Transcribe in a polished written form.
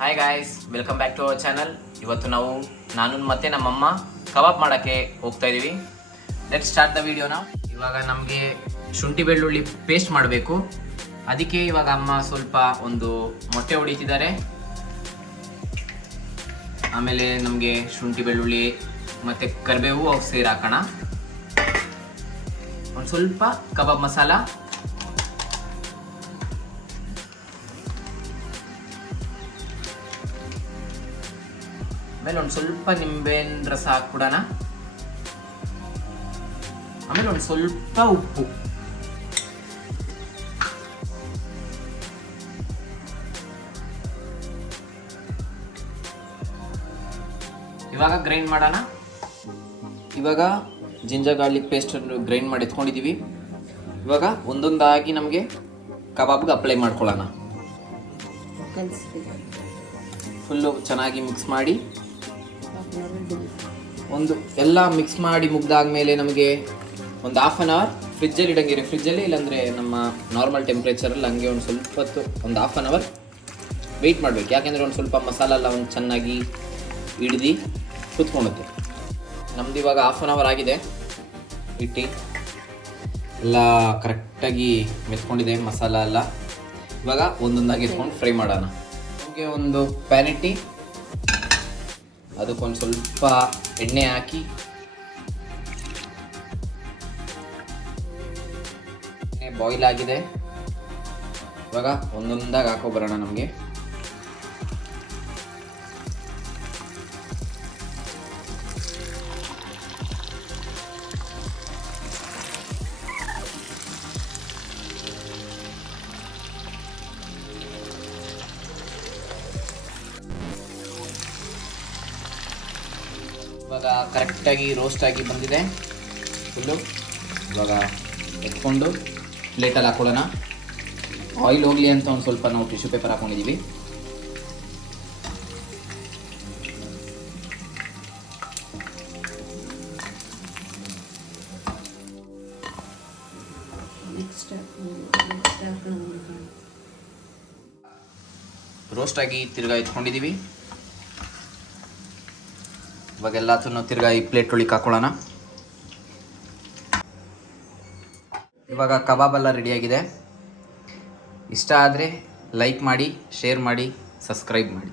Hi guys, welcome back to our channel. ಇವತ್ತು ನಾನು ಮತ್ತೆ ನಮ್ಮಮ್ಮ ಕಬಾಬ್ ಮಾಡೋಕ್ಕೆ ಹೋಗ್ತಾ ಇದ್ದೀವಿ. ಲೆಟ್ ಸ್ಟಾರ್ಟ್ ದ ವಿಡಿಯೋನ. ಇವಾಗ ನಮಗೆ ಶುಂಠಿ ಬೆಳ್ಳುಳ್ಳಿ ಪೇಸ್ಟ್ ಮಾಡಬೇಕು. ಅದಕ್ಕೆ ಇವಾಗ ಅಮ್ಮ ಸ್ವಲ್ಪ ಒಂದು ಮೊಟ್ಟೆ ಹೊಡಿತಿದ್ದಾರೆ. ಆಮೇಲೆ ನಮಗೆ ಶುಂಠಿ ಬೆಳ್ಳುಳ್ಳಿ ಮತ್ತು ಕರಿಬೇವು ಅವು ಸೇರಿ ಹಾಕೋಣ. ಒಂದು ಸ್ವಲ್ಪ ಕಬಾಬ್ ಮಸಾಲ, ಆಮೇಲೆ ಒಂದು ಸ್ವಲ್ಪ ನಿಂಬೆಹಣ್ಣು ರಸ ಹಾಕ್ಬಿಡೋಣ. ಆಮೇಲೆ ಒಂದು ಸ್ವಲ್ಪ ಉಪ್ಪು. ಇವಾಗ ಗ್ರೈಂಡ್ ಮಾಡೋಣ. ಇವಾಗ ಜಿಂಜರ್ ಗಾರ್ಲಿಕ್ ಪೇಸ್ಟ್ ಗ್ರೈಂಡ್ ಮಾಡಿ ಎತ್ಕೊಂಡಿದ್ದೀವಿ. ಇವಾಗ ಒಂದೊಂದಾಗಿ ನಮಗೆ ಕಬಾಬ್ಗೆ ಅಪ್ಲೈ ಮಾಡ್ಕೊಳ್ಳೋಣ. ಫುಲ್ಲು ಚೆನ್ನಾಗಿ ಮಿಕ್ಸ್ ಮಾಡಿ ಒಂದು ಎಲ್ಲ ಮಿಕ್ಸ್ ಮಾಡಿ ಮುಗ್ದಾದ್ಮೇಲೆ ನಮಗೆ ಒಂದು ಹಾಫ್ ಆನ್ ಅವರ್ ಫ್ರಿಜ್ಜಲ್ಲಿ ಇಡಂಗಿರಿ. ಫ್ರಿಜ್ಜಲ್ಲಿ ಇಲ್ಲಾಂದರೆ ನಮ್ಮ ನಾರ್ಮಲ್ ಟೆಂಪ್ರೇಚರಲ್ಲಿ ಹಂಗೆ ಒಂದು ಸ್ವಲ್ಪ ಹೊತ್ತು ಒಂದು ಹಾಫ್ ಆನ್ ಅವರ್ ವೆಯ್ಟ್ ಮಾಡಬೇಕು. ಯಾಕೆಂದರೆ ಒಂದು ಸ್ವಲ್ಪ ಮಸಾಲ ಎಲ್ಲ ಒಂದು ಚೆನ್ನಾಗಿ ಹಿಡ್ದು ಕುತ್ಕೊಳ್ಳುತ್ತೆ. ನಮ್ದು ಇವಾಗ ಹಾಫ್ ಆನ್ ಅವರ್ ಆಗಿದೆ. ಇಟ್ಟು ಎಲ್ಲ ಕರೆಕ್ಟಾಗಿ ಮೆತ್ಕೊಂಡಿದೆ ಮಸಾಲ ಎಲ್ಲ. ಇವಾಗ ಒಂದೊಂದಾಗಿ ಎತ್ಕೊಂಡು ಫ್ರೈ ಮಾಡೋಣ. ನಮಗೆ ಒಂದು ಪ್ಯಾನ್ ಇಟ್ಟು ಅದಕ್ಕೊಂದು ಸ್ವಲ್ಪ ಎಣ್ಣೆ ಹಾಕಿ ಎಣ್ಣೆ ಬಾಯ್ಲ್ ಆಗಿದೆ. ಇವಾಗ ಒಂದೊಂದಾಗಿ ಹಾಕೋ ಬರೋಣ. ನಮಗೆ ಇವಾಗ ಕರೆಕ್ಟಾಗಿ ರೋಸ್ಟ್ ಆಗಿ ಬಂದಿದೆ ಫುಲ್ಲು. ಇವಾಗ ಎತ್ಕೊಂಡು ಪ್ಲೇಟಲ್ಲಿ ಹಾಕೊಳ್ಳೋಣ. ಆಯಿಲ್ ಹೋಗಲಿ ಅಂತ ಒಂದು ಸ್ವಲ್ಪ ನಾವು ಟಿಶ್ಯೂ ಪೇಪರ್ ಹಾಕೊಂಡಿದ್ದೀವಿ. ರೋಸ್ಟ್ ಆಗಿ ತಿರ್ಗಾ ಎತ್ಕೊಂಡಿದ್ದೀವಿ. ಇವಾಗ ಎಲ್ಲದನ್ನು ತಿರ್ಗಾ ಈ ಪ್ಲೇಟ್ ಒಳಗೆ ಹಾಕೊಳ್ಳೋಣ. ಇವಾಗ ಕಬಾಬ್ ಎಲ್ಲ ರೆಡಿಯಾಗಿದೆ. ಇಷ್ಟ ಆದರೆ ಲೈಕ್ ಮಾಡಿ, ಶೇರ್ ಮಾಡಿ, ಸಬ್ಸ್ಕ್ರೈಬ್ ಮಾಡಿ.